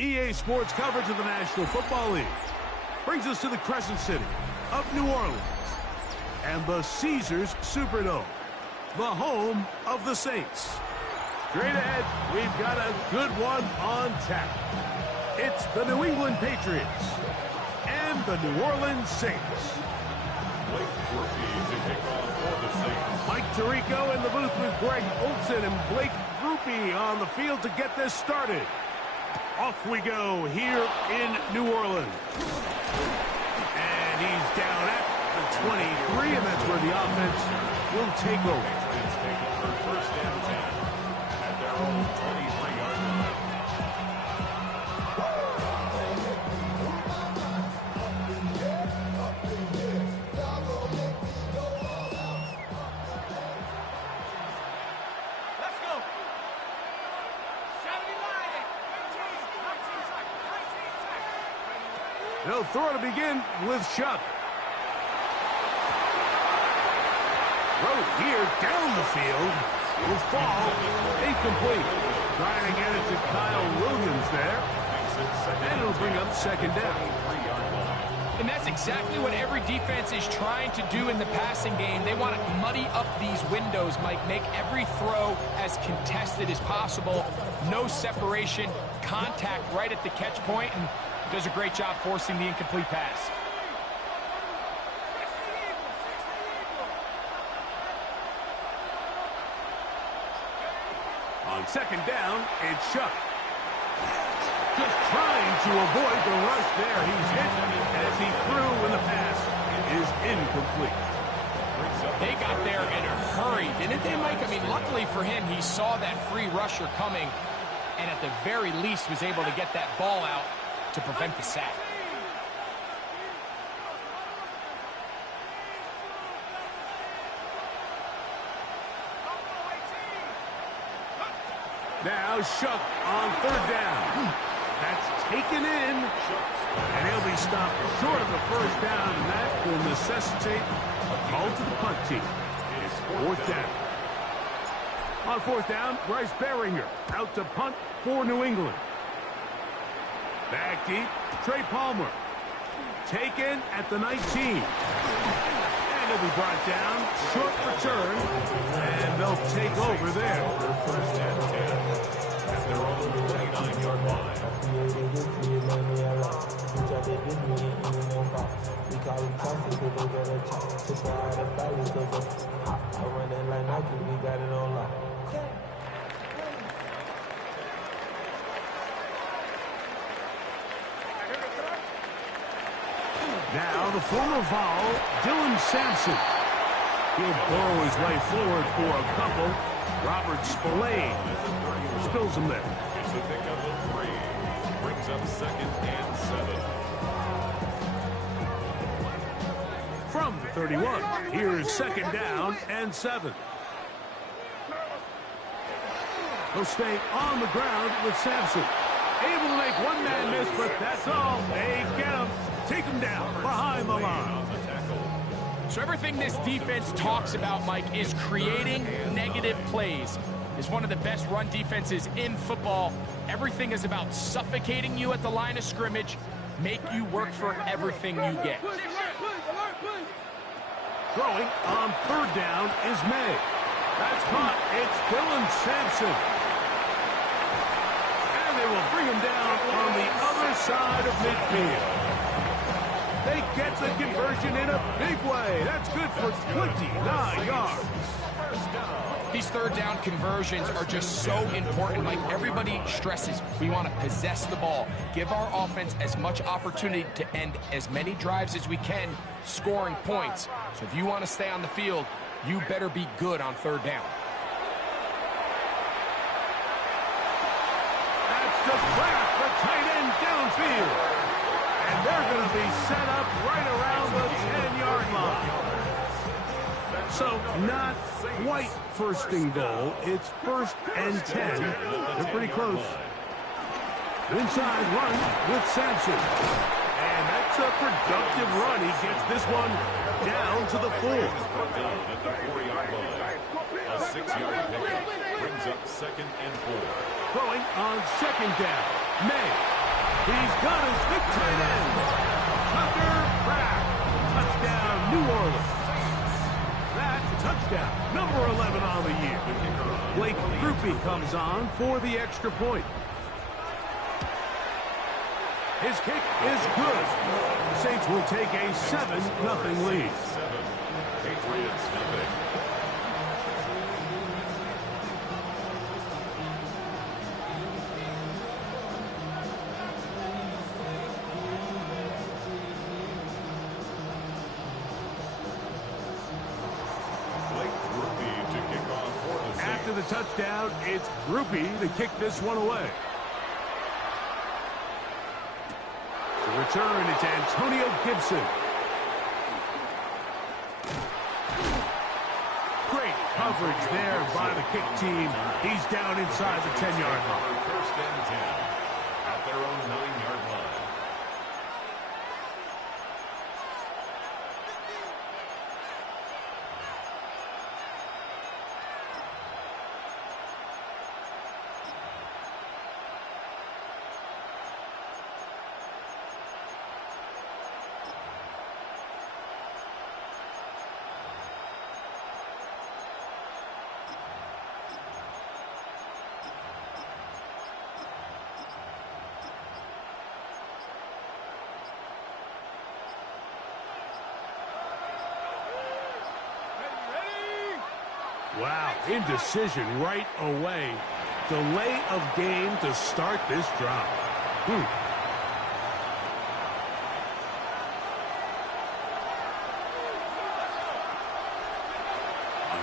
EA Sports coverage of the National Football League brings us to the Crescent City of New Orleans and the Caesars Superdome, the home of the Saints. Straight ahead, we've got a good one on tap. It's the New England Patriots and the New Orleans Saints. Mike Tirico in the booth with Greg Olsen and Blake Grupe on the field to get this started. Off we go here in New Orleans. And he's down at the 23, and that's where the offense will take over. First down 10 at their own 23-yard line. They'll throw to begin with Chuck. Throw here down the field will fall incomplete. Trying to get it to Kyle Williams there. And it'll bring up second down. And that's exactly what every defense is trying to do in the passing game. They want to muddy up these windows, Mike. Make every throw as contested as possible. No separation, contact right at the catch point, and does a great job forcing the incomplete pass. On second down, it's Chuck. Just trying to avoid the rush there. He's hit as he threw when the pass is incomplete. They got there in a hurry, didn't they, Mike? I mean, luckily for him, he saw that free rusher coming and at the very least was able to get that ball out to prevent the sack. Now Shuck on third down. That's taken in. And he'll be stopped short of the first down, and that will necessitate a call to the punt team. It's fourth down. On fourth down, Bryce Baringer out to punt for New England. Back deep, Trey Palmer. Taken at the 19. And he'll be brought down, short return, and they'll take over there. First and 10 at their own 29-yard line. Now the former Vol, Dylan Sampson. He'll burrow his way forward for a couple. Robert Spillane spills him there. It's a pickup of 3. Brings up second and 7. From the 31, here is second down and 7. They'll stay on the ground with Sampson. Able to make one man miss, but that's all. They get him. Take him down behind the line. So everything this defense talks about, Mike, is creating negative plays. It's one of the best run defenses in football. Everything is about suffocating you at the line of scrimmage, make you work for everything you get. Throwing on third down is May. That's caught. It's Dylan Sampson. And they will bring him down on the other side of midfield. They get the conversion in a big way. That's good for 29 yards. These third down conversions are just so important. Like everybody stresses, we want to possess the ball, give our offense as much opportunity to end as many drives as we can, scoring points. So if you want to stay on the field, you better be good on third down. That's the craft for tight end downfield. And they're going to be set up right around the 10-yard line. So not quite first and goal. It's first and 10. They're pretty close. Inside run with Sampson. And that's a productive run. He gets this one down to the 4. A 6-yard pickup brings up second and 4. Throwing on second down. May. He's got his big tight end. Madden Fran. Touchdown, New Orleans. That touchdown, number 11 on the year. Blake Groupie comes on for the extra point. His kick is good. The Saints will take a 7-0 lead. Patriots nothing. After the touchdown, it's Groupie to kick this one away. The return, it's Antonio Gibson. Great coverage there by the kick team. He's down inside the 10-yard line. First and 10 at their own 9-yard line. Wow, indecision right away. Delay of game to start this drive. On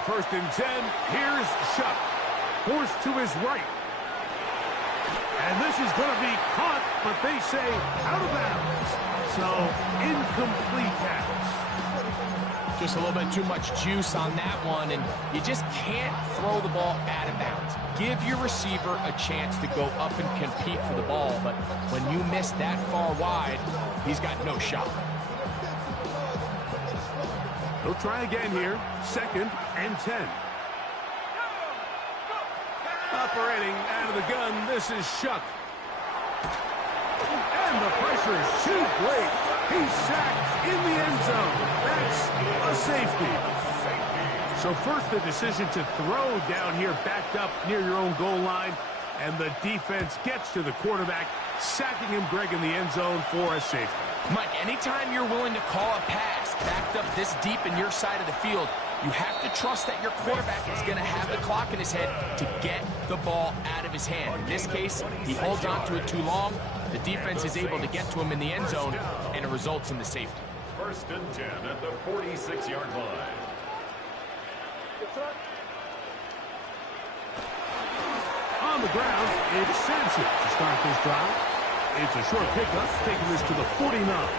1st and 10, here's Shuck. Forced to his right. And this is going to be caught, but they say out of bounds. So, incomplete pass. Just a little bit too much juice on that one, and you just can't throw the ball out of bounds. Give your receiver a chance to go up and compete for the ball, but when you miss that far wide, he's got no shot. He'll try again here. 2nd and 10. Operating out of the gun, this is Shuck. And the pressure is too great. He's sacked in the end zone. That's a safety. So first the decision to throw down here backed up near your own goal line. And the defense gets to the quarterback, sacking him, Greg, in the end zone for a safety. Mike, anytime you're willing to call a pass backed up this deep in your side of the field, you have to trust that your quarterback is going to have the clock in his head to get the ball out of his hand. In this case, he holds on to it too long. The defense is able to get to him in the end zone, and it results in the safety. 1st and 10 at the 46-yard line. On the ground, it's Sampson to start this drive. It's a short pickup, taking this to the 49.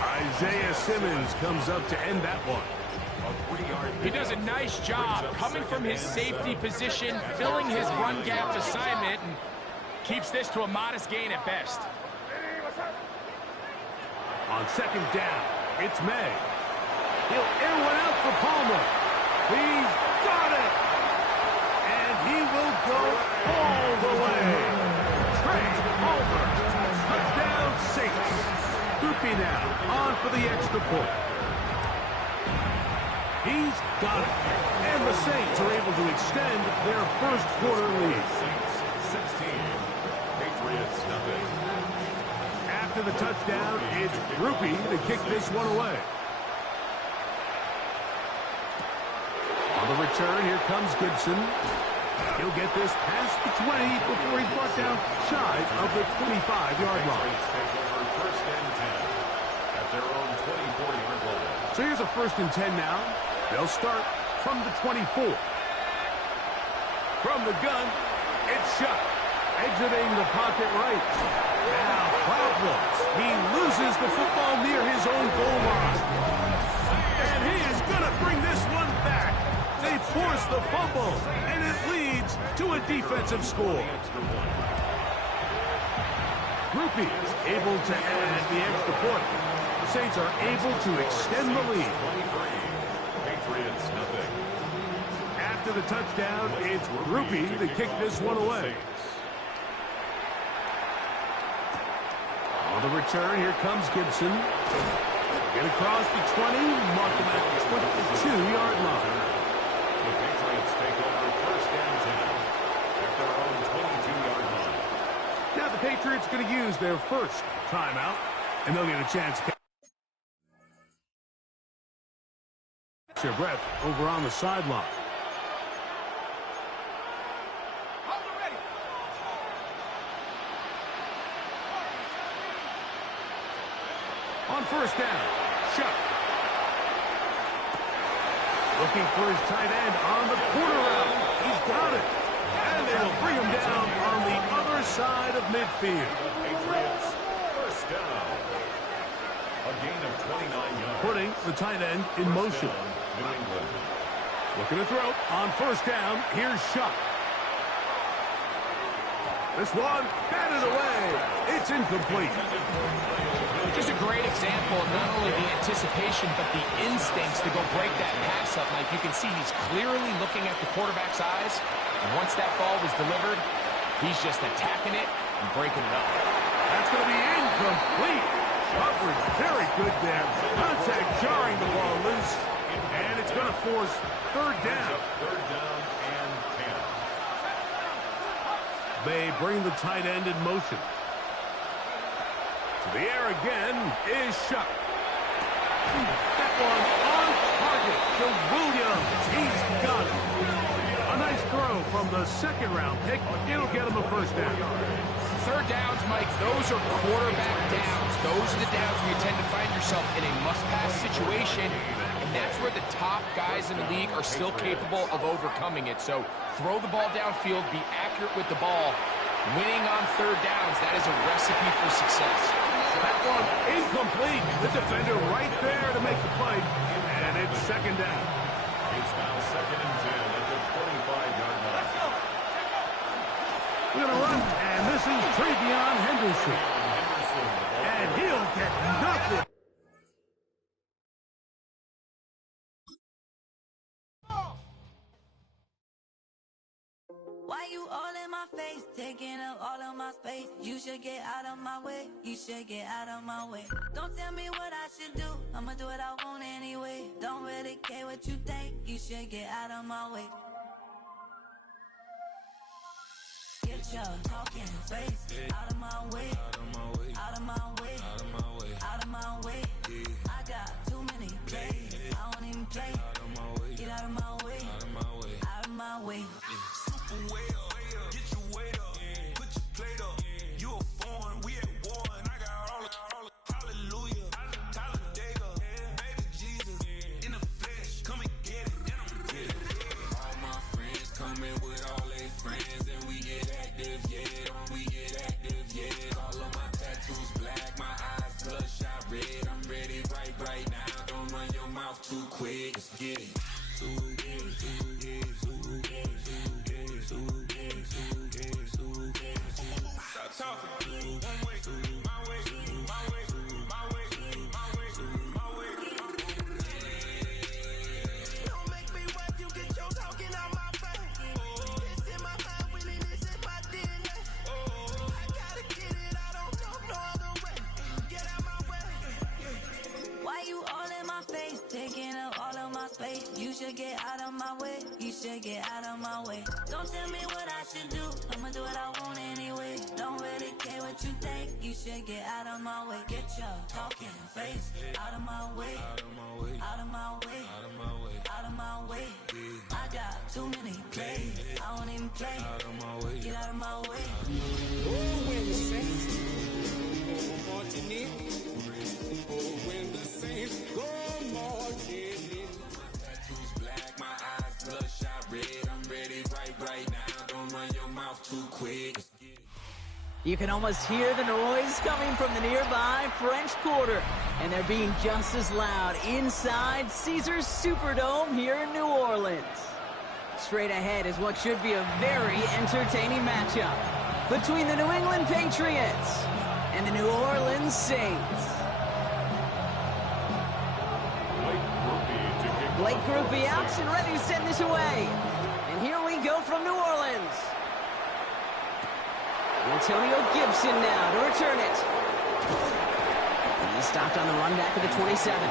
Isaiah Simmons comes up to end that one. He does a nice job coming from his safety position, filling his run gap assignment, and keeps this to a modest gain at best. On 2nd down, it's May. He'll air one out for Palmer. He's got it! And he will go all the way. Trey Palmer. Touchdown Saints. Groupie now on for the extra point. He's got it. And the Saints are able to extend their first quarter lead. 16. Patriots nothing. After the touchdown, it's Groupie to kick this one away. On the return, here comes Gibson. He'll get this past the 20 before he's brought down shy of the 25-yard line. First and 10 at their own 24-yard line. So here's a 1st and 10 now. They'll start from the 24. From the gun, it's Shuck. Exiting the pocket right. Now problems. He loses the football near his own goal line. And he is going to bring this one back. They force the fumble, and it leads to a defensive score. Groupie is able to add the extra point. The Saints are able to extend the lead. 23. Patriots nothing. After the touchdown, it's Groupie to kick this one away. the return, here comes Gibson. Get across the 20, mark him at the 22-yard line. The Patriots take over first and 10 at their own 22-yard line. Now the Patriots going to use their first timeout, and they'll get a chance to catch their breath over on the sideline. On first down, Shuck. Looking for his tight end on the corner route. He's got it. And they will bring him down on the other side of midfield. Patriots first down. A gain of 29 yards. Putting the tight end in motion. New England. Looking to throw on first down. Here's Shuck. This one batted away. It's incomplete. Just a great example of not only the anticipation, but the instincts to go break that pass up. Like you can see, he's clearly looking at the quarterback's eyes. And once that ball was delivered, he's just attacking it and breaking it up. That's going to be incomplete. Coverage very good there. Contact jarring the ball loose. And it's going to force third down. Third down and 10. They bring the tight end in motion. To the air again is Shuck. That one on target to Williams. He's got it. A nice throw from the second-round pick. It'll get him a first down. Third downs, Mike, those are quarterback downs. Those are the downs where you tend to find yourself in a must-pass situation, and that's where the top guys in the league are still capable of overcoming it. So throw the ball downfield, be accurate with the ball. Winning on third downs, that is a recipe for success. That one incomplete. The defender right there to make the play, and it's second down. It's now second and 10 at the 25-yard line. We're going to run, and this is Travion Henderson. And he'll get nothing. Why you all in my face, taking up all of my space? You should get out of my way, you should get out of my way. Don't tell me what I should do, I'ma do what I want anyway. Don't really care what you think, you should get out of my way. Get your talking face out of my way, out of my way, out of my way, out of my way, out of my way. I got too many plays, I don't even play. Get out of my way, out of my way, out of my way. Way up, get your weight up, put your plate up. You a foreign, we at war, and I got all hallelujah, Talladega, baby Jesus, in the flesh, come and get it, and I'm get it. All my friends coming with all their friends, and we get active, yeah, we get active, yeah. All of my tattoos black, my eyes bloodshot red. I'm ready right now. Don't run your mouth too quick. Let's get it. Stop talking. One way, my way, my way, my way, my way, my way. Don't make me wipe you, get your talking out my face. It's in my mind, winning this in my DNA. I gotta get it, I don't know no other way. Get out my way. Why you all in my face, taking up all of my space? You should get out of my way, you should get out of my way. Don't tell me what I should do, I'ma do what I want anyway. Don't really care what you think, you should get out of my way. Get your talking face out of my way, out of my way, out of my way, out of my way, out of my way. I got too many plays, I don't even play. Out of my way, get out of my way. When the Saints go marching in, when the Saints go marching in. My tattoos black, my eyes bloodshot red. I'm ready right now. Don't run your mouth too quick. You can almost hear the noise coming from the nearby French Quarter, and they're being just as loud inside Caesars Superdome here in New Orleans. Straight ahead is what should be a very entertaining matchup between the New England Patriots and the New Orleans Saints. Blake Groupie out and ready to send this away. And here we go from New Orleans. Antonio Gibson now to return it. He's stopped on the run back at the 27.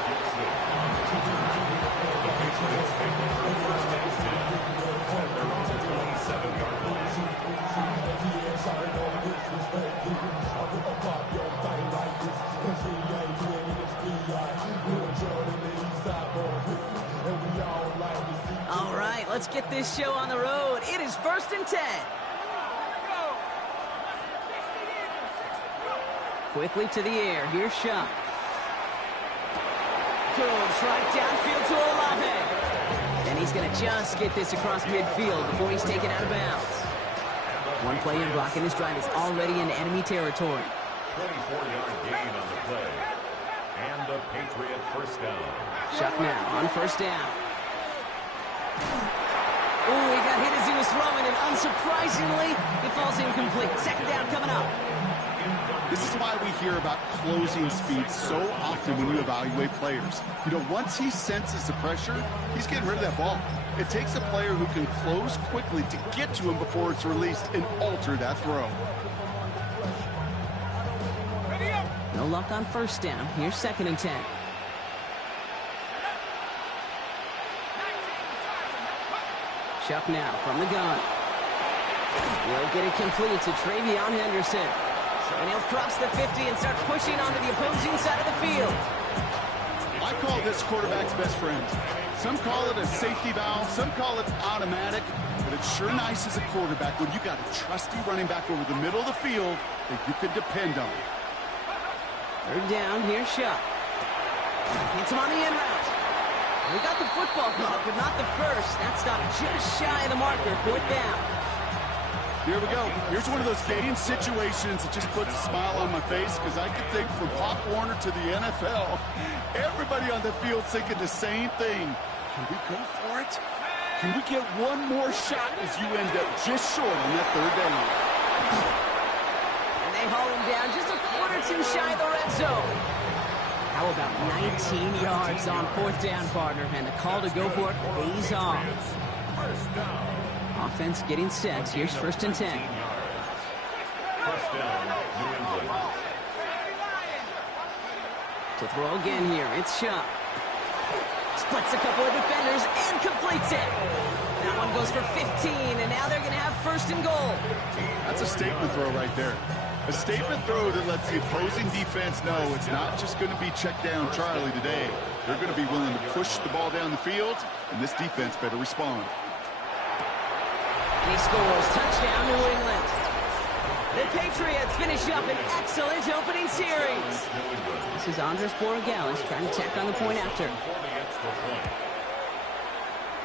All right, let's get this show on the road. It is 1st and 10. Quickly to the air. Here's Shuck. Goes right downfield to Olave. And he's going to just get this across midfield before he's taken out of bounds. One play in blocking this drive is already into enemy territory. 24-yard gain on the play. And the Patriot first down. Shuck now on 1st down. Oh, he got hit as he was throwing, and unsurprisingly, it falls incomplete. 2nd down coming up. This is why we hear about closing speed so often when you evaluate players. You know, once he senses the pressure, he's getting rid of that ball. It takes a player who can close quickly to get to him before it's released and alter that throw. No luck on 1st down. Here's 2nd and 10. Shuck now from the gun. He'll get it complete to Travion Henderson. And he'll cross the 50 and start pushing onto the opposing side of the field. I call this quarterback's best friend. Some call it a safety valve, some call it automatic, but it's sure nice as a quarterback when you got a trusty running back over the middle of the field that you can depend on. 3rd down, here's Shuck. Gets him on the end route. We got the football caught, but not the first. That stopped just shy of the marker. 4th down. Here we go. Here's one of those game situations that just puts a smile on my face because I can think from Pop Warner to the NFL, everybody on the field thinking the same thing. Can we go for it? Can we get one more shot as you end up just short on that 3rd down? And they haul him down just a foot or two shy of the red zone. How about 19 yards on 4th down, partner? And the call to go for it pays off. Offense getting set. Here's 1st and 10. 1st down, New England. To throw again here, it's Shuck. Splits a couple of defenders and completes it. That one goes for 15, and now they're going to have 1st and goal. That's a statement throw right there. A statement throw that lets the opposing defense know it's not just going to be check down Charlie today. They're going to be willing to push the ball down the field, and this defense better respond. And he scores. Touchdown, New England. The Patriots finish up an excellent opening series. This is Andres Borregales trying to tack on the point after.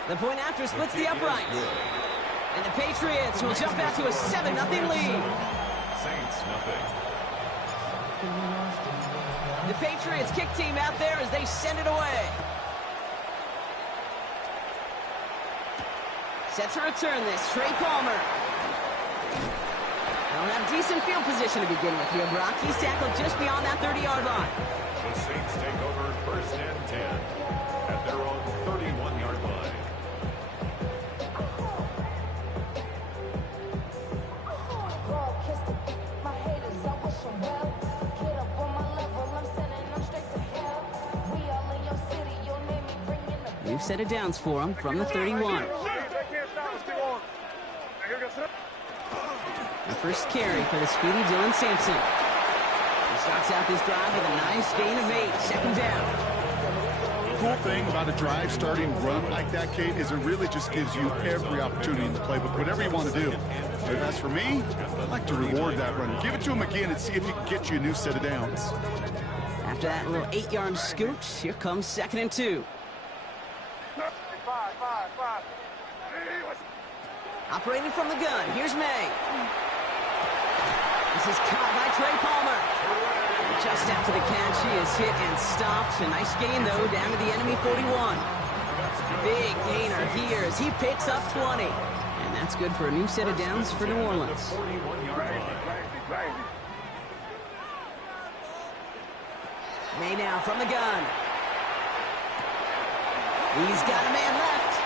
The point after splits the uprights. And the Patriots will jump out to a 7-0 lead. Saints, nothing. The Patriots kick team out there as they send it away. Set to return this, Trey Palmer. They'll have decent field position to begin with here, Brock. He's tackled just beyond that 30-yard line. The Saints take over 1st and 10 at their own 31-yard line. New set of downs for him from the 31. The first carry for the speedy Dylan Sampson. He starts out this drive with a nice gain of 8. 2nd down. The cool thing about a drive starting run like that, Kate, is it really just gives you every opportunity in the playbook, whatever you want to do. But as for me, I'd like to reward that runner. Give it to him again and see if he can get you a new set of downs. After that little 8-yard scoot, here comes 2nd and 2. Operating from the gun, here's May. This is caught by Trey Palmer. Just after the catch, he is hit and stopped. A nice gain, though, down to the enemy 41. Big gainer here as he picks up 20. And that's good for a new set of downs for New Orleans. May now from the gun. He's got a man left.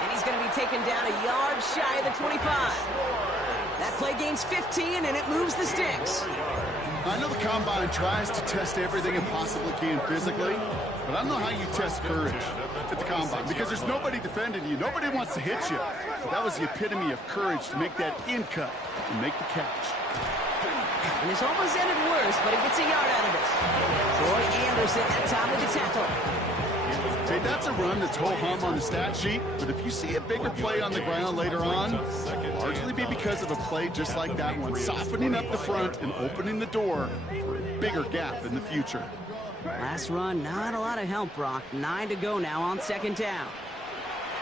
And he's going to be taken down a yard shy of the 25. That play gains 15, and it moves the sticks. I know the Combine tries to test everything it possibly can physically, but I don't know how you test courage at the Combine because there's nobody defending you. Nobody wants to hit you. That was the epitome of courage to make that in cut and make the catch. And it's almost ended worse, but it gets a yard out of it. Troy Anderson at time with the tackle. Hey, that's a run that's ho-hum on the stat sheet, but if you see a bigger play on the ground later on, it'll largely be because of a play just like that one, softening up the front and opening the door for a bigger gap in the future. Last run, not a lot of help, Brock. 9 to go now on second down.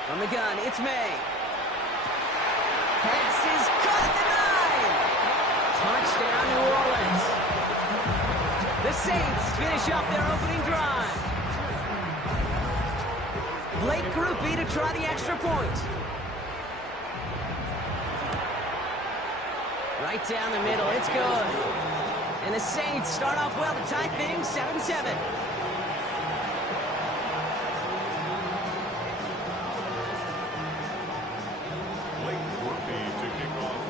From the gun, it's May. Pass is caught at the 9. Touchdown, New Orleans. The Saints finish up their opening drive. Blake Groupie to try the extra point. Right down the middle, it's good. And the Saints start off well to tie things 7-7.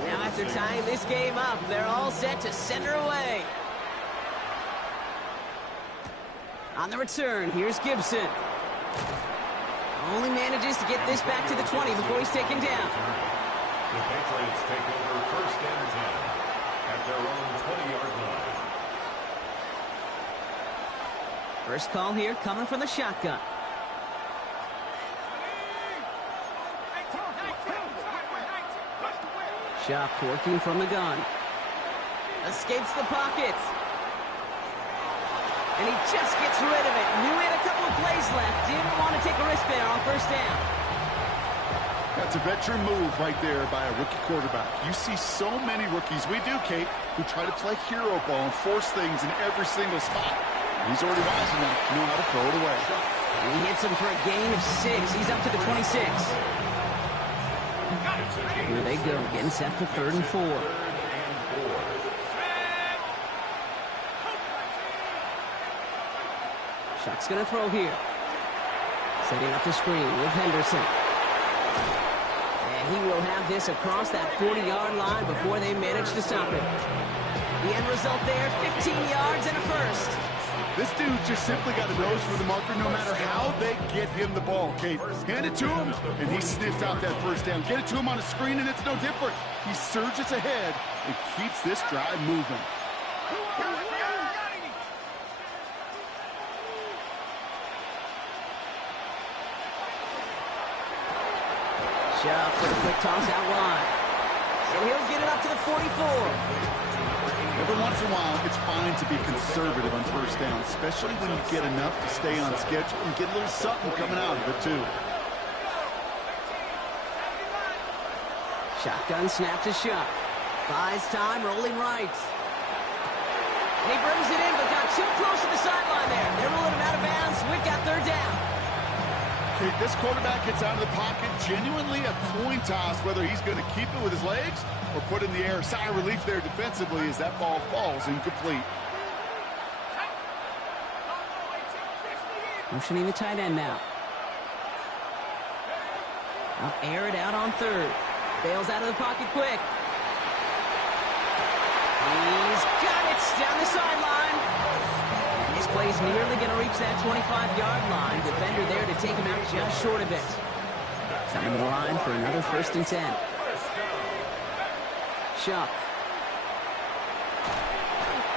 Now after tying this game up, they're all set to send her away. On the return, here's Gibson. Only manages to get this back to the 20 before he's taken down. The Patriots take over first and 10 at their own 20-yard line. First call here coming from the shotgun. Shock working from the gun. Escapes the pocket. And he just gets rid of it. Knew he had a couple of plays left. Didn't want to take a risk there on first down. That's a veteran move right there by a rookie quarterback. You see so many rookies, we do, Kate, who try to play hero ball and force things in every single spot. He's already wise enough to know how to throw it away. And he hits him for a gain of 6. He's up to the 26. Here they go, getting set for 3rd and 4. Shock's going to throw here. Setting up the screen with Henderson. And he will have this across that 40-yard line before they manage to stop it. The end result there, 15 yards and a first. This dude just simply got a nose for the marker no matter how they get him the ball, Kate. Hand it to him, and he sniffed out that first down. Get it to him on a screen, and it's no different. He surges ahead and keeps this drive moving. Shuff with a quick toss out wide. And he'll get it up to the 44. Every once in a while, it's fine to be conservative on first down, especially when you get enough to stay on schedule and get a little something coming out of it, too. Shotgun snap to Shuck. Buys time, rolling right. And he brings it in, but got too close to the sideline there. They're rolling him out of bounds. We've got 3rd down. Okay, this quarterback gets out of the pocket, genuinely a coin toss, whether he's going to keep it with his legs or put in the air. Sigh of relief there defensively as that ball falls incomplete. Motioning the tight end now. I'll air it out on 3rd. Bails out of the pocket quick. He's got it down the sideline. And this play's nearly going to reach that 25-yard line. Defender there to take him out just short of it. Coming to the line for another 1st and 10. Shuck.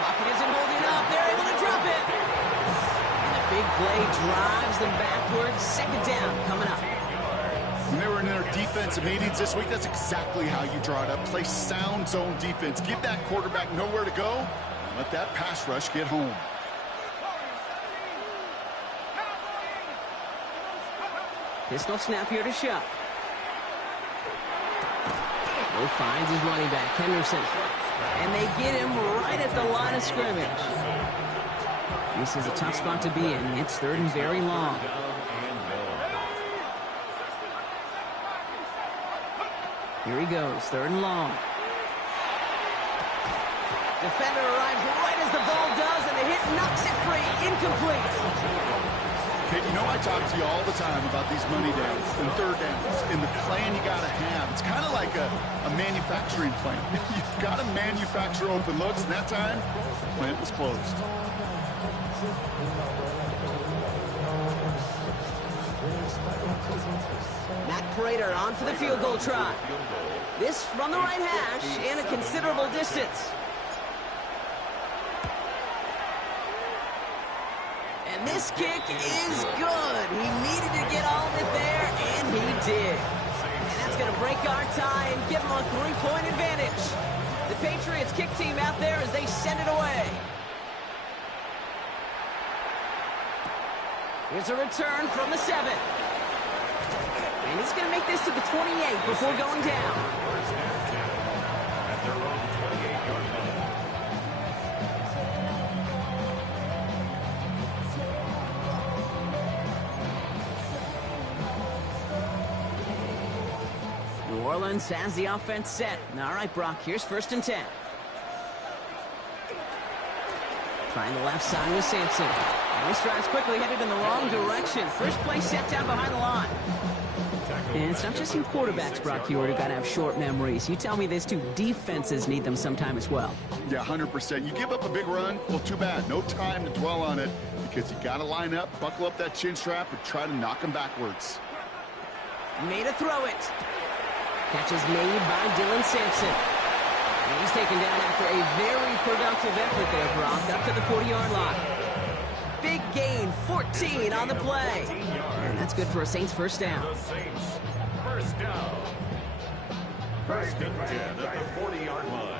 Pocket isn't holding up. They're able to drop it. And the big play drives them backwards. 2nd down coming up. When they were in their defensive meetings this week, that's exactly how you draw it up. Play sound zone defense. Give that quarterback nowhere to go. And let that pass rush get home. Pistol snap here to Shuck. Will finds his running back, Henderson. And they get him right at the line of scrimmage. This is a tough spot to be in. It's 3rd and very long. Here he goes, 3rd and long. Defender arrives right as the ball does, and the hit knocks it free. Incomplete. Okay, you know I talk to you all the time about these money downs and third downs and the plan you got to have. It's kind of like a manufacturing plant. You've got to manufacture open looks, and that time, the plant was closed. Matt Prater on for the field goal try. This from the right hash and a considerable distance. And this kick is good. He needed to get all of it there, and he did. And that's going to break our tie and give him a 3-point advantage. The Patriots kick team out there as they send it away. Here's a return from the 7. And he's going to make this to the 28 before going down. First and 10 at their own 28-yard line. New Orleans has the offense set. All right, Brock, here's 1st and 10. Trying the left side with Sampson. And this drive's quickly headed in the wrong direction. First play set down behind the line. And it's not just you quarterbacks, Brock Hewitt, who got to have short memories. You tell me this too, defenses need them sometime as well. Yeah, 100%. You give up a big run, well, too bad. No time to dwell on it because you got to line up, buckle up that chin strap, and try to knock them backwards. Made a throw it. Catch is made by Dylan Sampson. And he's taken down after a very productive effort there, Brock, up to the 40-yard line. Big gain, 14 on the play. And that's good for a Saints first down. The Saints first down. 1st and 10 at the 40-yard line.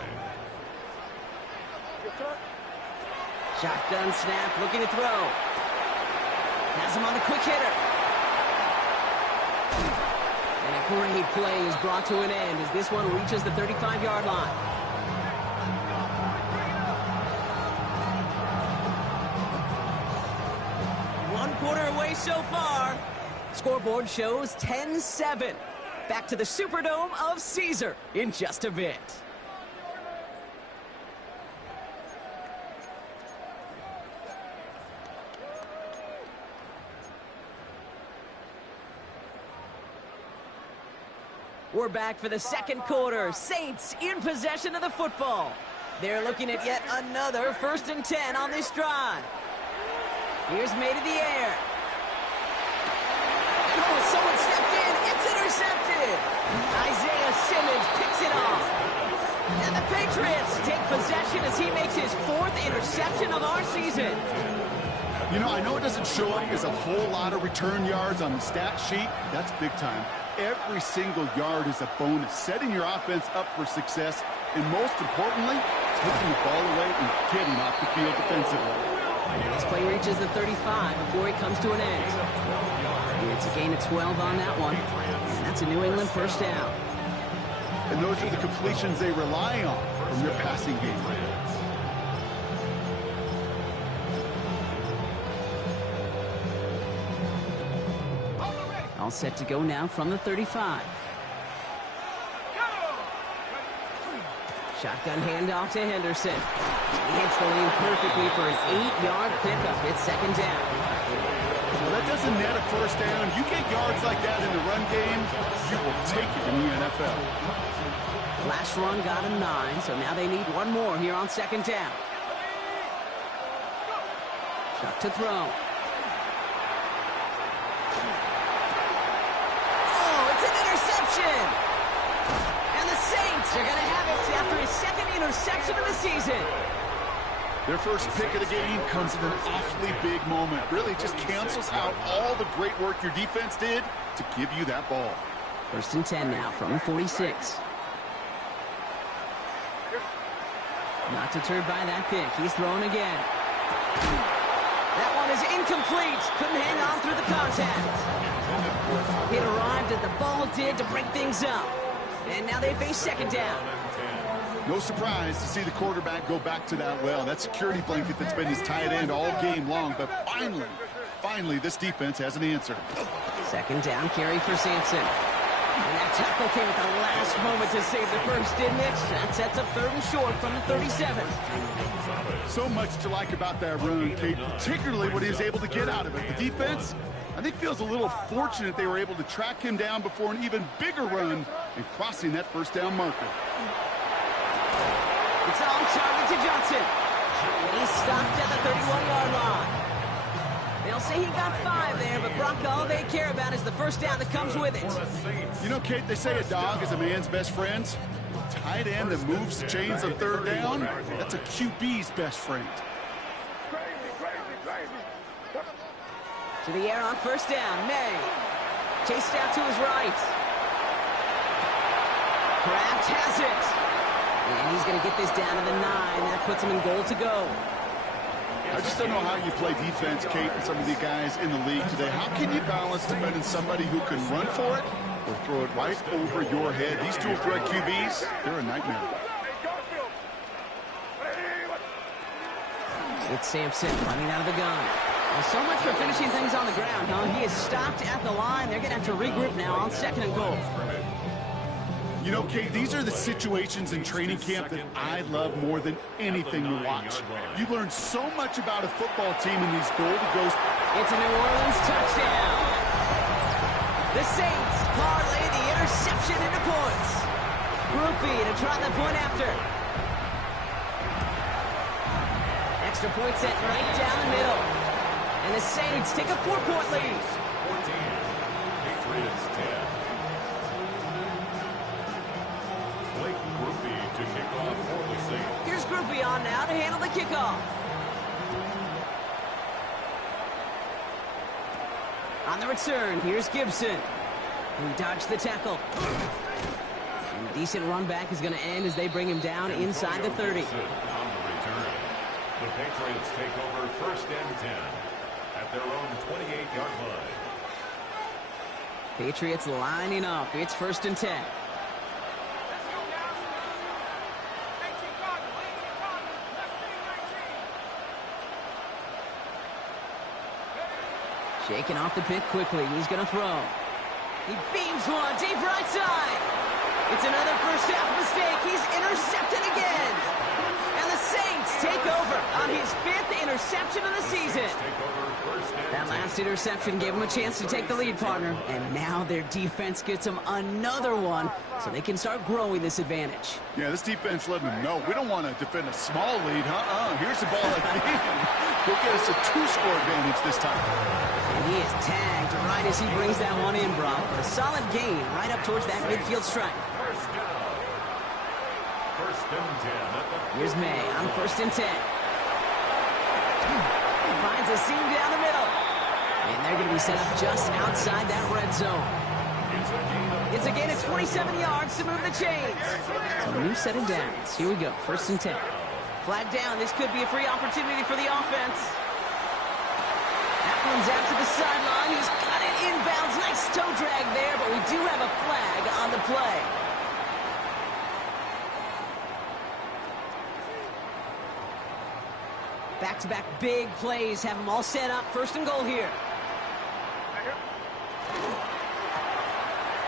Shotgun snap, looking to throw. Has him on the quick hitter. And a great play is brought to an end as this one reaches the 35-yard line. One quarter away so far. Scoreboard shows 10-7. Back to the Superdome of Caesar in just a bit. We're back for the second quarter. Saints in possession of the football. They're looking at yet another 1st and 10 on this drive. Here's made in the air. And oh, someone stepped in. It's intercepted. Isaiah Simmons picks it off. And the Patriots take possession as he makes his 4th interception of our season. You know, I know it doesn't show up as a whole lot of return yards on the stat sheet. That's big time. Every single yard is a bonus, setting your offense up for success, and most importantly, taking the ball away and getting off the field defensively. And this play reaches the 35 before it comes to an end. It's a gain of 12 on that one. And that's a New England first down. And those are the completions they rely on from their passing game. All set to go now from the 35. Shotgun handoff to Henderson. He hits the lane perfectly for an 8-yard pickup. It's 2nd down. Well, that doesn't net a first down. You get yards like that in the run game, you will take it in the NFL. Last run got him 9, so now they need one more here on 2nd down. Shot to throw. And the Saints are going to have it after his 2nd interception of the season. Their first pick of the game comes at an awfully big moment. Really just cancels out all the great work your defense did to give you that ball. 1st and 10 now from the 46. Not deterred by that pick. He's throwing again. That one is incomplete. Couldn't hang on through the contact. It arrived as the ball did to break things up. And now they face 2nd down. No surprise to see the quarterback go back to that well. That security blanket that's been his tight end all game long. But finally, this defense has an answer. 2nd down carry for Sampson. And that tackle came at the last moment to save the first, didn't it? That sets up 3rd and short from the 37. So much to like about that run, Kate, particularly what he was able to get out of it. The defense, I think feels a little fortunate they were able to track him down before an even bigger run and crossing that first down marker. It's on target to Johnson. And he's stopped at the 31-yard line. They'll say he got 5 there, but Brock, all they care about is the first down that comes with it. You know, Kate, they say a dog is a man's best friend. Tight end that moves chains on third down, that's a QB's best friend. To the air on first down, May. Chased out to his right. Kraft has it. And he's going to get this down to the 9. That puts him in goal to go. I just don't know how you play defense, Kate, and some of the guys in the league today. How can you balance defending somebody who can run for it or throw it right over your head? These dual threat QBs, they're a nightmare. It's Sampson running out of the gun. Well, so much for finishing things on the ground, huh? He is stopped at the line. They're going to have to regroup now on 2nd and goal. You know, Kate, these are the situations in training camp that I love more than anything to watch. You learn so much about a football team in these goal-to-go. It's a New Orleans touchdown. The Saints parlay the interception into points. Groupie to try the point after. Extra point set right down the middle. And the Saints take a 4-point lead. 14. Patriots 10. Blake Groupie to kick off for the Saints. Here's Groupie on now to handle the kickoff. On the return, here's Gibson. Who dodged the tackle. And a decent run back is going to end as they bring him down inside the 30. On the return, the Patriots take over 1st and 10 at their own 28-yard line. Patriots lining up. It's 1st and 10. Shaking off the pick quickly. He's going to throw. He beams one deep right side. It's another first half mistake. He's intercepted again. And the Saints take over on his 5th interception of the season. That last interception gave him a chance to take the lead, partner. And now their defense gets them another one so they can start growing this advantage. Yeah, this defense letting them know we don't want to defend a small lead. Here's the ball again. Go get us a 2-score advantage this time. And he is tagged right as he brings that one in, Brock. But a solid gain right up towards that midfield strike. First and 10. Here's May on 1st and 10. Finds a seam down the middle. And they're going to be set up just outside that red zone. It's a gain of 27 yards to move the chains. So a new set of downs. Here we go. 1st and 10. Flag down. This could be a free opportunity for the offense. That one's out to the sideline. He's got it inbounds. Nice toe drag there, but we do have a flag on the play. Back-to-back big plays have them all set up. 1st and goal here.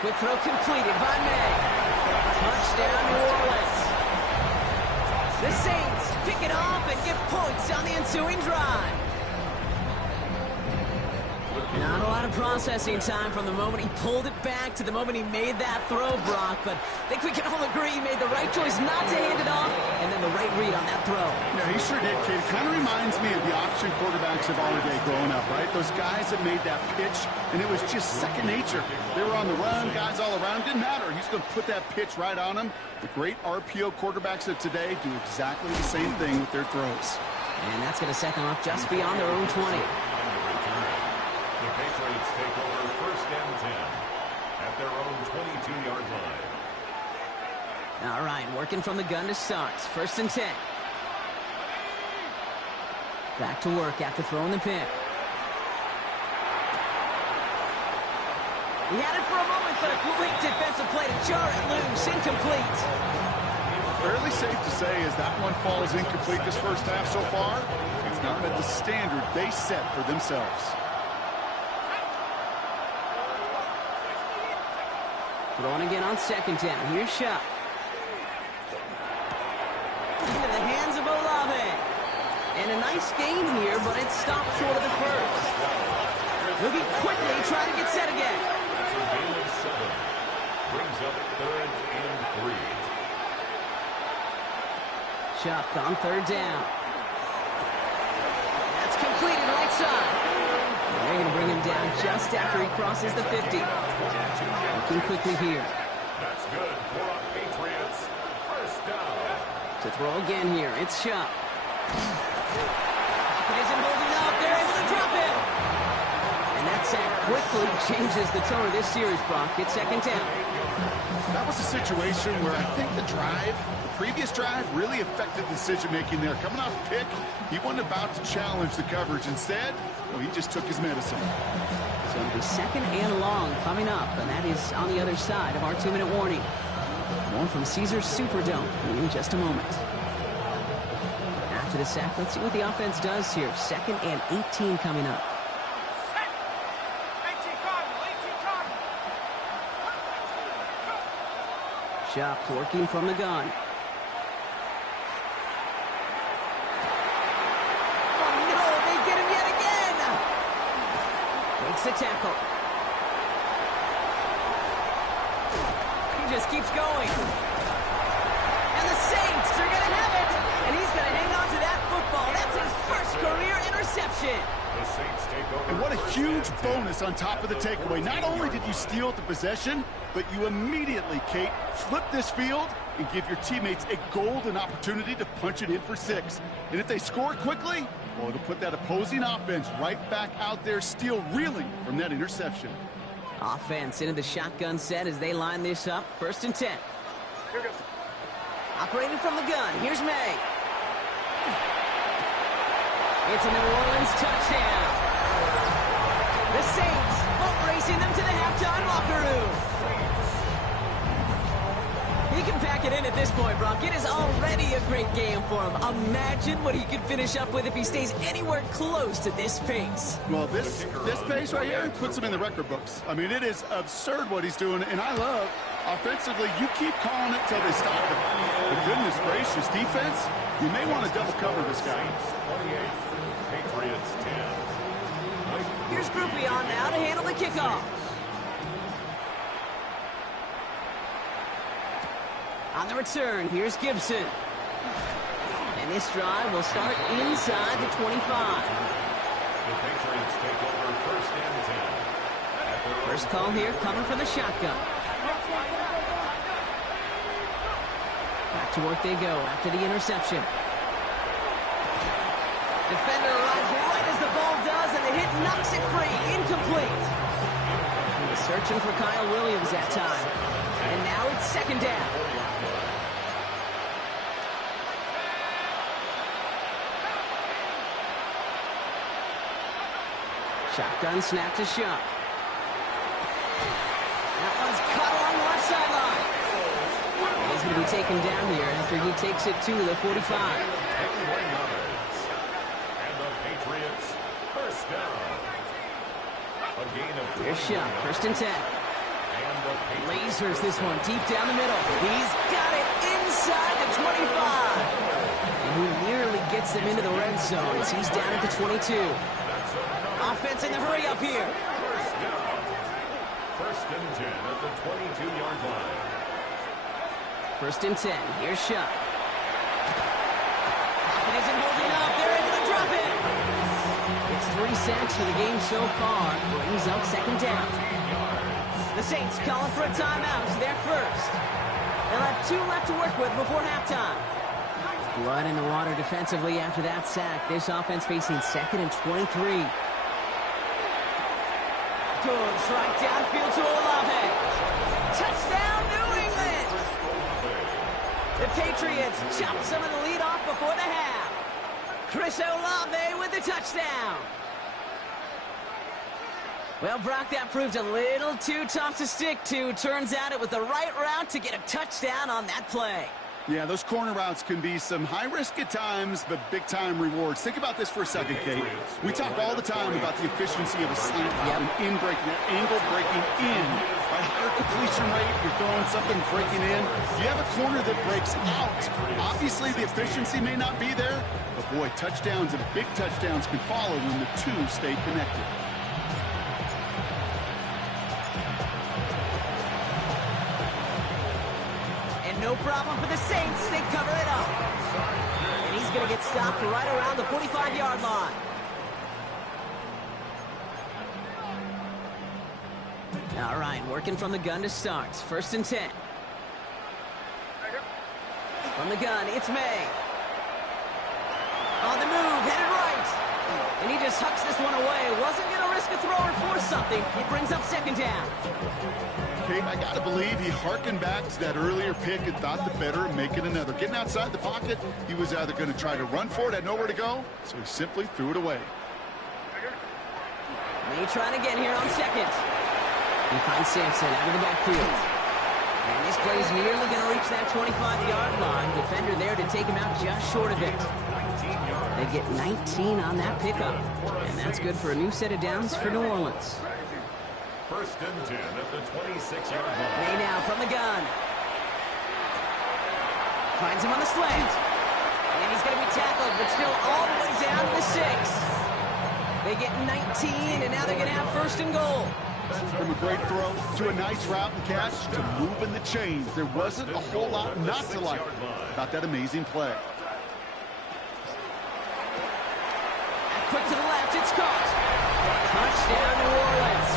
Quick throw completed by May. Touchdown, New Orleans. The Saints pick it off and get points on the ensuing drive. Not a lot of processing time from the moment he pulled it back to the moment he made that throw, Brock. But I think we can all agree he made the right choice not to hand it off, and then the right read on that throw. Yeah, he sure did, kid. It kind of reminds me of the option quarterbacks of our day growing up, right? Those guys that made that pitch, and it was just second nature. They were on the run, guys all around. Didn't matter. He's going to put that pitch right on him. The great RPO quarterbacks of today do exactly the same thing with their throws. And that's going to set them up just beyond their own 20. The Patriots take over 1st and 10 at their own 22-yard line. All right, working from the gun to start. 1st and 10. Back to work after throwing the pick. He had it for a moment, but a quick defensive play to jar it loose. Incomplete. Fairly safe to say as that one falls incomplete this first half so far, it's not met the standard they set for themselves. Throwing again on 2nd down. Here's Shuck. Into the hands of Olave. And a nice gain here, but it stopped short of the first. Looking quickly, trying to get set again. That's a gain of 7. Brings up 3rd and 3. Chuck on 3rd down. That's completed right side. And they're going to bring him down just after he crosses the 50. Looking quickly here. That's good for our Patriots. First down. To throw again here, it's Chuck. Pocket isn't holding up. They're able to drop him. And that sack quickly changes the tone of this series, Brock. It's 2nd down. That was a situation where I think the previous drive really affected decision-making there. Coming off a pick, he wasn't about to challenge the coverage. Instead, well, he just took his medicine. So it'll be 2nd and long coming up, and that is on the other side of our 2-minute warning. More from Caesars Superdome in just a moment. After the sack, let's see what the offense does here. 2nd and 18 coming up. Chuck working from the gun. Oh no, they get him yet again! Makes the tackle. He just keeps going. And the Saints are going to have it! And he's going to hang on to that football. That's his first career interception. The Saints take over. And what a huge bonus on top of the takeaway. Not only did you steal the possession, but you immediately, Kate, flip this field and give your teammates a golden opportunity to punch it in for 6. And if they score quickly, well, it'll put that opposing offense right back out there, still reeling from that interception. Offense into the shotgun set as they line this up. 1st and 10. Operating from the gun. Here's May. It's a New Orleans touchdown. The Saints boat racing them to the halftime locker room. He can pack it in at this point, Brock. It is already a great game for him. Imagine what he could finish up with if he stays anywhere close to this pace. Well, this pace right here puts him in the record books. I mean, it is absurd what he's doing, and I love, offensively, you keep calling it till they stop it. But goodness gracious, defense, you may want to double cover this guy. 28, Patriots 10. Here's Groupion now to handle the kickoff. On the return, here's Gibson. And this drive will start inside the 25. The Patriots take over 1st and 10. First call here coming from the shotgun. Back to work they go after the interception. Defender arrives right as the ball does, and the hit knocks it free. Incomplete. He was searching for Kyle Williams that time. And now it's 2nd down. Shotgun snap to Shuck. That one's caught along the left sideline. He's going to be taken down here after he takes it to the 45. And the Patriots, first down. A gain of 20. Here's Shuck, 1st and 10. Lasers this one deep down the middle. He's got it inside the 25. And he nearly gets them into the red zone as he's down at the 22. Offense in the hurry up here. First and 10 at the 22-yard line. 1st and 10. Here's Shuck. Pocket isn't holding up. They're able to drop it. It's 3 sacks for the game so far. Brings up 2nd down. The Saints calling for a timeout. So they're first. They'll have 2 left to work with before halftime. Blood in the water defensively after that sack. This offense facing 2nd and 23. Good strike downfield to Olave. Touchdown, New England! The Patriots chop some of the lead off before the half. Chris Olave with the touchdown. Well, Brock, that proved a little too tough to stick to. Turns out it was the right route to get a touchdown on that play. Yeah, those corner routes can be some high risk at times, but big-time rewards. Think about this for a second, Kate. We talk all the time about the efficiency of a slant route and in breaking, that angle breaking in. Right, higher completion rate, you're throwing something breaking in. You have a corner that breaks out. Obviously, the efficiency may not be there, but boy, touchdowns and big touchdowns can follow when the two stay connected. And no problem for the Saints. They cover it up. And he's going to get stopped right around the 45-yard line. All right, working from the gun to start. 1st and 10. From the gun, it's May. On the move, headed right. And he just hucks this one away. Wasn't going to risk a throw or force something. He brings up 2nd down. Okay, I got to believe he harkened back to that earlier pick and thought the better of making another. Getting outside the pocket, he was either going to try to run for it, had nowhere to go, so he simply threw it away. May trying again here on 2nd. He finds Sampson out of the backfield. And this play is nearly going to reach that 25-yard line. Defender there to take him out just short of it. They get 19 on that pickup. And that's good for a new set of downs for New Orleans. 1st and 10 at the 26-yard line. May now from the gun. Finds him on the slant. And he's going to be tackled, but still all the way down to the 6. They get 19, and now they're going to have 1st and goal. From a great throw to a nice route and catch to moving the chains. There wasn't a whole lot not to like about that amazing play. Quick to the left, it's caught. Touchdown, New Orleans.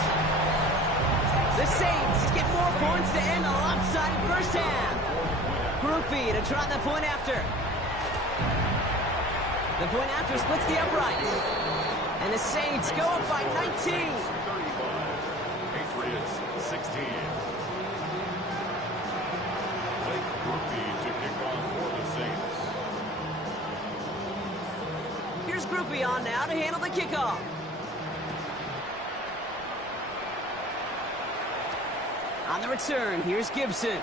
The Saints get more points to end a lopsided 1st half. Groupie to try the point after. The point after splits the upright. And the Saints go up by 19. Patriots 16. Blake Groupie to kick off for the Saints. Here's Groupie on now to handle the kickoff. On the return, here's Gibson. And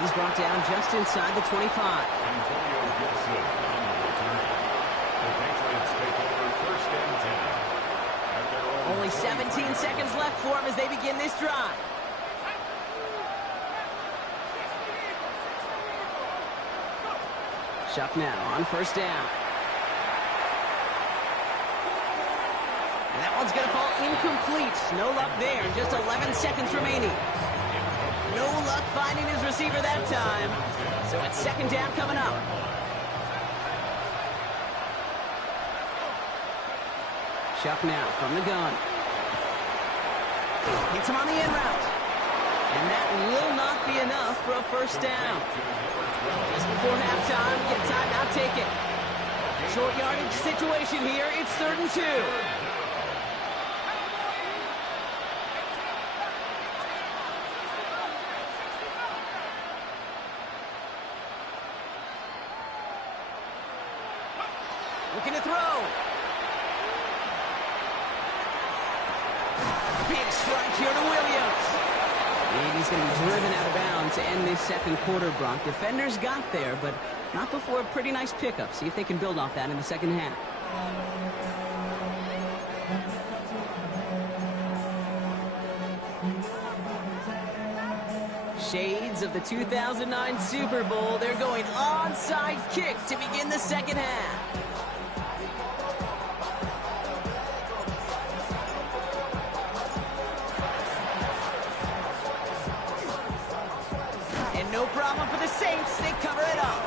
he's brought down just inside the 25. Antonio Gibson on the return. The Patriots take over 1st and 10. At their own Only 17 seconds left for him as they begin this drive. Shuck now on 1st down. And that one's going to fall incomplete. No luck there. Just 11 seconds remaining. No luck finding his receiver that time. So it's 2nd down coming up. Shuck now from the gun. Hits him on the in route. And that will not be enough for a 1st down. Just before halftime, get a timeout, take it. Short yardage situation here. It's 3rd and 2. Looking to throw. Big strike here to Williams. And he's going to be driven out of bounds to end this 2nd quarter, Brock. Defenders got there, but not before a pretty nice pickup. See if they can build off that in the 2nd half. Shades of the 2009 Super Bowl. They're going onside kick to begin the 2nd half. No problem for the Saints. They cover it up.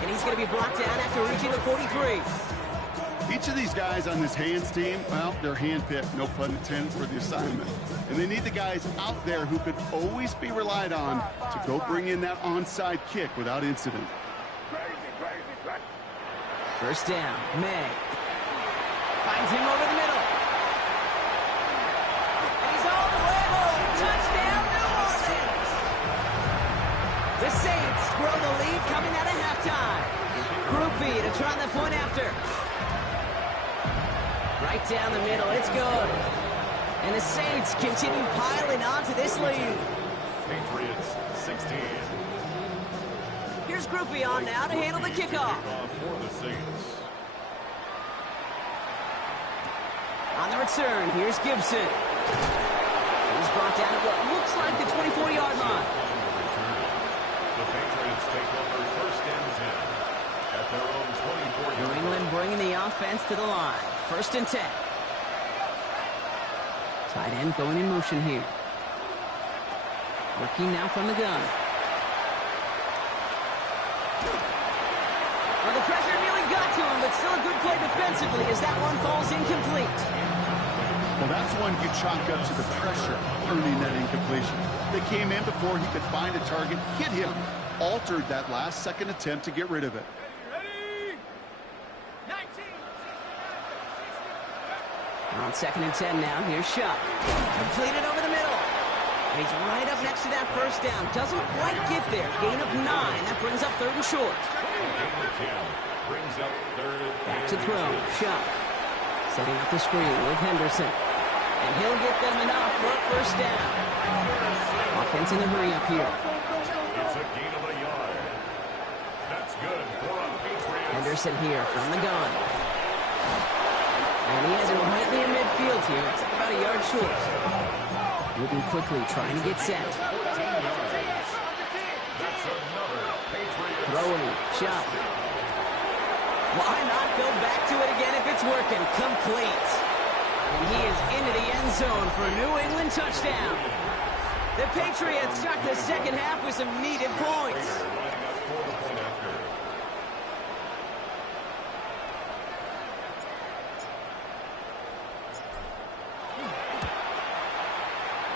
And he's going to be brought down after reaching the 43. Each of these guys on this hands team, well, they're handpicked, no pun intended, for the assignment. And they need the guys out there who could always be relied on to go bring in that onside kick without incident. 1st down, May. Finds him over the middle. And he's all the way home. Touchdown, New Orleans. The Saints grow the lead coming out of halftime. Groupie to try the point after. Right down the middle, it's good. And the Saints continue piling onto this lead. Patriots 16. Here's Groupie on now to handle the kickoff. For the Saints. On the return, here's Gibson. He's brought down at what looks like the 24-yard line. The Patriots take over 1st and 10 at their own 24-yard line. New England bringing the offense to the line. 1st and 10. Tight end going in motion here. Working now from the gun. Well, the pressure nearly got to him, but still a good play defensively as that one falls incomplete. Well, that's one you chalk up to the pressure earning that incompletion. They came in before he could find a target, hit him, altered that last second attempt to get rid of it. On 2nd and 10 now, here's Shuck. Completed over the middle. And he's right up next to that first down. Doesn't quite get there. Gain of 9. That brings up 3rd and short. Back to throw. Shuck. Setting up the screen with Henderson. And he'll get them enough for a first down. Offense in the hurry up here. It's a gain of a yard. That's good for a Patriots. Henderson here from the gun. And he has it right near midfield here. It's about a yard short. Moving quickly, trying to get set. Throwing, Shuck. Why not go back to it again if it's working? Complete. And he is into the end zone for a New England touchdown. The Patriots start the second half with some needed points.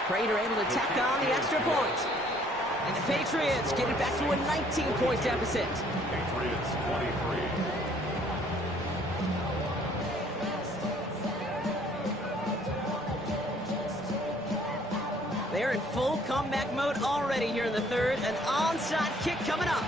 Prater able to tack on the extra point. And the Patriots get it back to a 19-point deficit. Patriots 23. They're in full comeback mode already here in the 3rd. An onside kick coming up.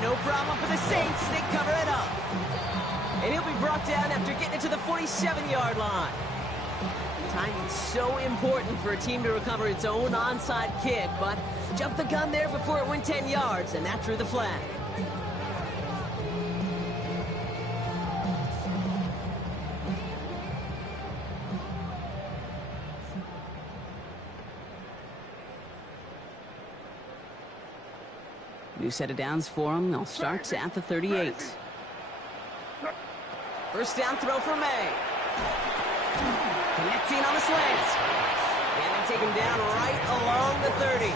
No problem for the Saints. They cover it up. And he'll be brought down after getting it to the 47-yard line. Timing's so important for a team to recover its own onside kick, but jumped the gun there before it went 10 yards, and that drew the flag. New set of downs for him. They'll start at the 38. First down throw for May. Connecting on the slant. And they take him down right along the 30.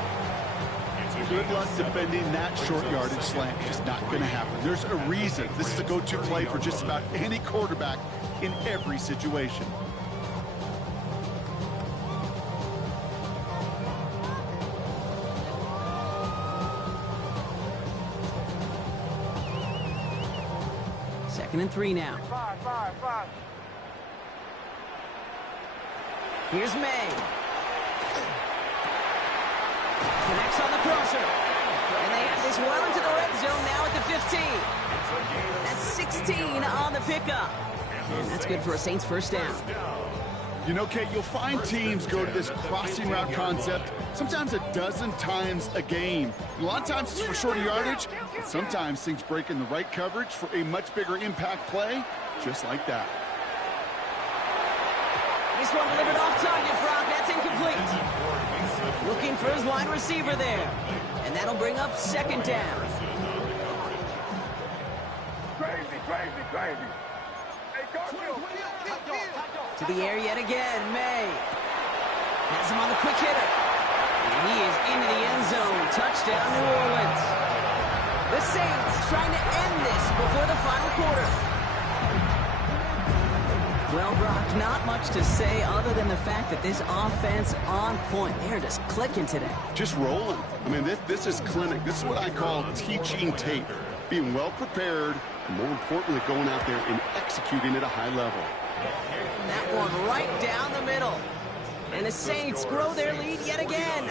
Good luck defending that short yardage slant. Just not going to happen. There's a reason this is a go-to play for just about any quarterback in every situation. Second and 3 now. Here's May. Connects on the crosser. And they have this well into the red zone now at the 15. That's 16 on the pickup. And that's good for a Saints first down. You know, Kate, you'll find teams go to this crossing route concept sometimes a dozen times a game. A lot of times it's for shorter yardage, but sometimes things break in the right coverage for a much bigger impact play, just like that. This one delivered off target, Brock. That's incomplete. Looking for his wide receiver there. And that'll bring up second down. Crazy. Hey, Garfield. To the air yet again, May. Has him on the quick hitter. And he is into the end zone. Touchdown, New Orleans. The Saints trying to end this before the final quarter. Well, Brock, not much to say other than the fact that this offense on point. They're just clicking today. Just rolling. I mean, this is clinic. This is what I call teaching tape. Being well prepared, and more importantly, going out there and executing at a high level. That one right down the middle. And the Saints grow their lead yet again.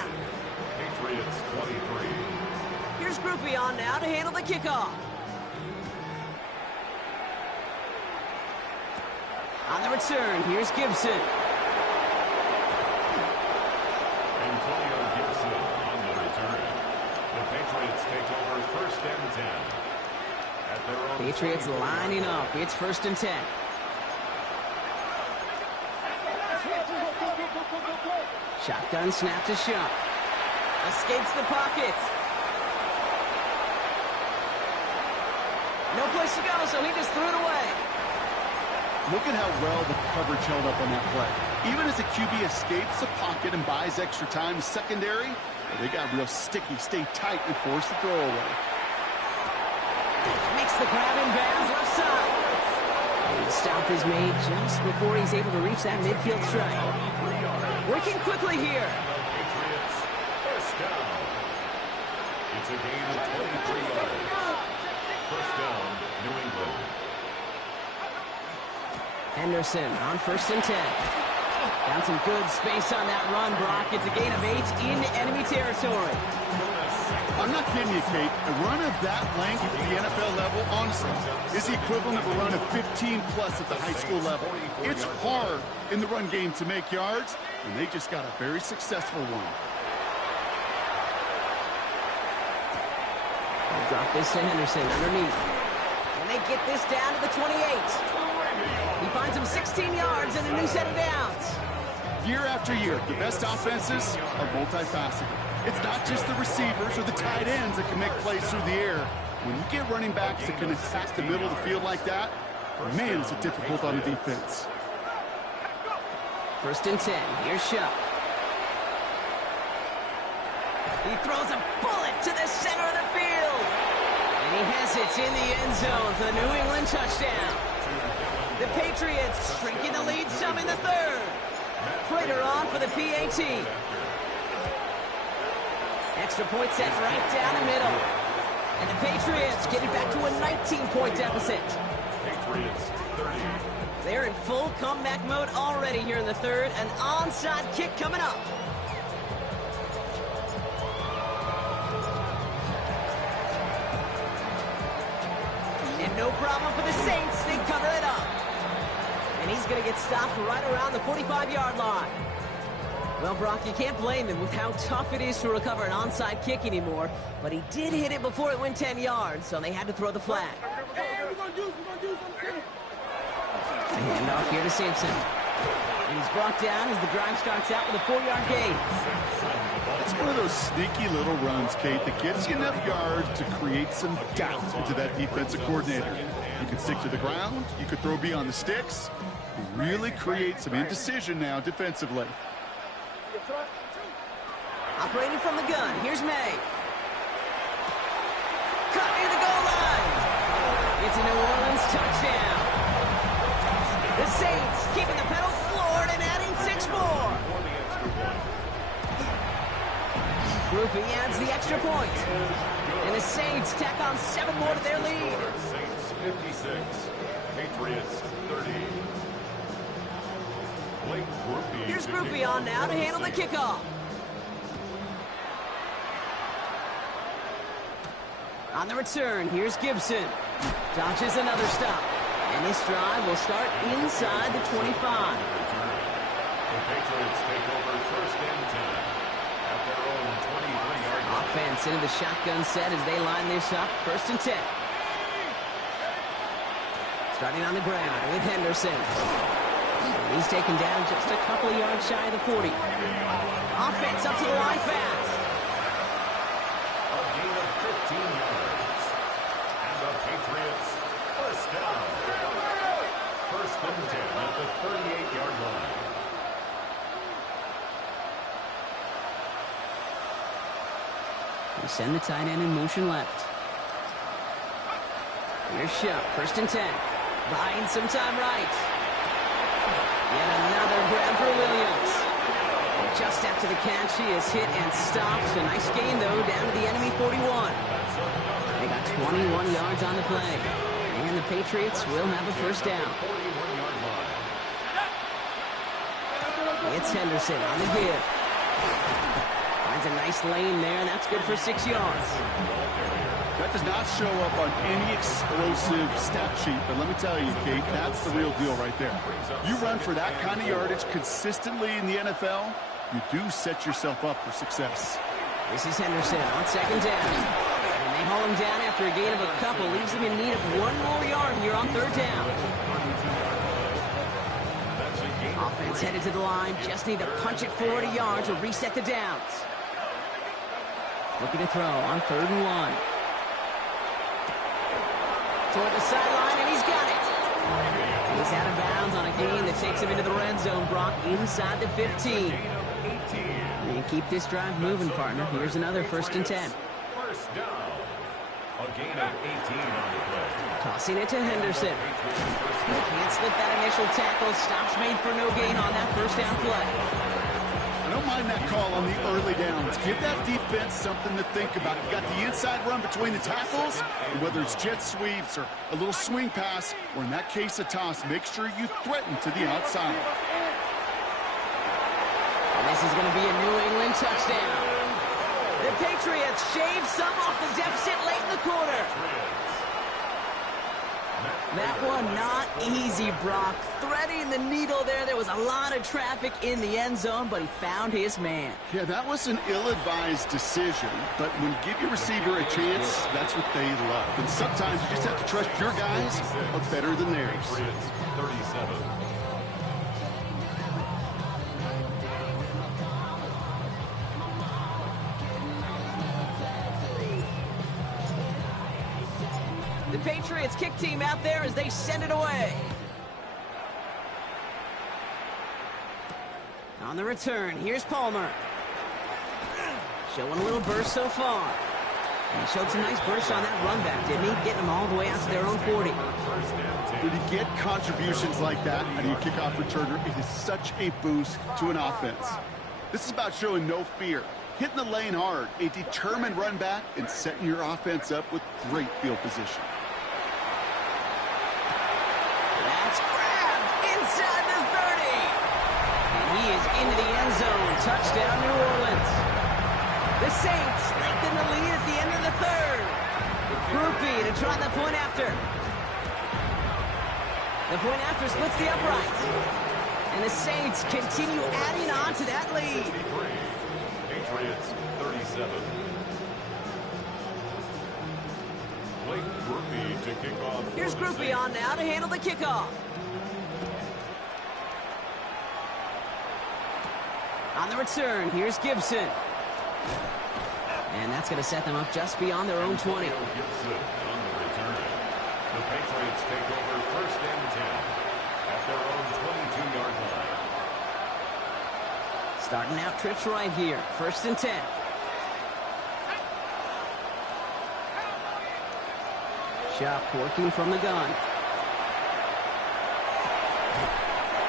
Patriots 23. Here's Groupie on now to handle the kickoff. On the return, here's Gibson. Antonio Gibson on the return. The Patriots take over first and 10. At their own Patriots lining up. It's first and 10. Shotgun snap to Shuck. Escapes the pocket. No place to go, so he just threw it away. Look at how well the coverage held up on that play. Even as a QB escapes the pocket and buys extra time secondary, they got real sticky, stay tight, and force the throw away. Makes the grab in bounds left side. And the stop is made just before he's able to reach that midfield strike. Working quickly here. Patriots, first down. It's a gain of 23 yards. First down, New England. Henderson on 1st and 10. Found some good space on that run, Brock. It's a gain of 8 in enemy territory. I'm not kidding you, Kate. A run of that length at the NFL level, honestly, is the equivalent of a run of 15-plus at the high school level. It's hard in the run game to make yards, and they just got a very successful one. They'll drop this to Henderson underneath. And they get this down to the 28. He finds him 16 yards and a new set of downs. Year after year, the best offenses are multifaceted. It's not just the receivers or the tight ends that can make plays through the air. When you get running backs that can attack the middle of the field like that, man, is it difficult on the defense. 1st and 10. Here's Shuck. He throws a bullet to the center of the field. And he has it in the end zone for the New England touchdown. The Patriots shrinking the lead some in the 3rd. Prater on for the PAT. Extra point set right down the middle. And the Patriots get it back to a 19-point deficit. Patriots, 30. They're in full comeback mode already here in the 3rd. An onside kick coming up. And no problem for the Saints. They cover it up. And he's going to get stopped right around the 45-yard line. Well, Brock, you can't blame him with how tough it is to recover an onside kick anymore. But he did hit it before it went 10 yards, so they had to throw the flag. Hand off here to Simpson. And he's brought down as the drive starts out with a 4-yard gain. It's one of those sneaky little runs, Kate, that gets you enough yards to create some doubt into that defensive coordinator. You can stick to the ground. You could throw beyond the sticks. You really create some indecision now defensively. Operating from the gun, here's May. Cut near the goal line. It's a New Orleans touchdown. The Saints keeping the pedal floored and adding 6 more. Groupie adds the extra point. And the Saints tack on 7 more to their lead. Saints 56, Patriots 30. Here's Groupie on now to handle the kickoff. On the return, here's Gibson. Dodges another stop. And this drive will start inside the 25. The Patriots take over 1st and 10 at their own 23-yard line. Offense into the shotgun set as they line this up. 1st and 10. Starting on the ground with Henderson. And he's taken down just a couple of yards shy of the 40. Offense up to the line fast. A gain of 15 yards. And the Patriots first down. 1st and 10 at the 38-yard line. They send the tight end in motion left. Here's Shuck, 1st and 10. Buying some time right. Yet another grab for Williams. Just after the catch, he is hit and stopped. A nice gain, though, down to the enemy 41. They got 21 yards on the play. And the Patriots will have a 1st down. It's Henderson on the give. Finds a nice lane there, and that's good for 6 yards. That does not show up on any explosive stat sheet, but let me tell you, Kate, that's the real deal right there. You run for that kind of yardage consistently in the NFL, you do set yourself up for success. This is Henderson on 2nd down. And they haul him down after a gain of a couple, leaves him in need of 1 more yard here on 3rd down. Offense headed to the line, just need to punch it forward a yard to reset the downs. Looking to throw on 3rd and 1. Toward the sideline, and he's got it. He's out of bounds on a gain that takes him into the red zone, Brock, inside the 15. And keep this drive moving, partner. Here's another 1st and 10. First down. A gain of 18 on the play. Tossing it to Henderson. He can't slip that initial tackle. Stops made for no gain on that 1st down play. I don't mind that call on the early downs. Give that defense something to think about. You got the inside run between the tackles, and whether it's jet sweeps or a little swing pass, or in that case a toss, make sure you threaten to the outside. And this is going to be a New England touchdown. The Patriots shave some off the deficit late in the quarter. That one not easy, Brock. Threading the needle there. There was a lot of traffic in the end zone, but he found his man. Yeah, that was an ill-advised decision, but when you give your receiver a chance, that's what they love. And sometimes you just have to trust your guys are better than theirs. 37. The Patriots kick team out there as they send it away. On the return, here's Palmer. Showing a little burst so far. And he showed some nice bursts on that run back, didn't he? Getting them all the way out to their own 40. When you get contributions like that out of your kickoff returner, it is such a boost to an offense. This is about showing no fear, hitting the lane hard, a determined run back, and setting your offense up with great field position. That's grabbed inside the 30. And he is into the end zone. Touchdown, New Orleans. The Saints lengthen the lead at the end of the 3rd. Groupie to try the point after. The point after splits the uprights. And the Saints continue adding on to that lead. Patriots 37. Blake Groupie to kick off. Here's Groupie on now to handle the kickoff. On the return, here's Gibson. And that's going to set them up just beyond their own 20. Gibson on the return. The Patriots take over 1st and 10 at their own 22-yard line. Starting out trips right here. 1st and 10. Shop working from the gun.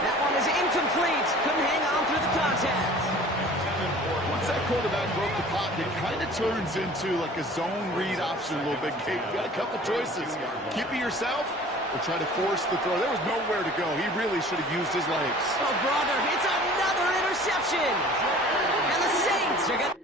That one is incomplete. Couldn't hang on through the contact. Once that quarterback broke the pocket, it kind of turns into like a zone read option a little bit. Kate, you got a couple choices. Keep it yourself or try to force the throw. There was nowhere to go. He really should have used his legs. Oh, brother, it's another interception. And the Saints are going to...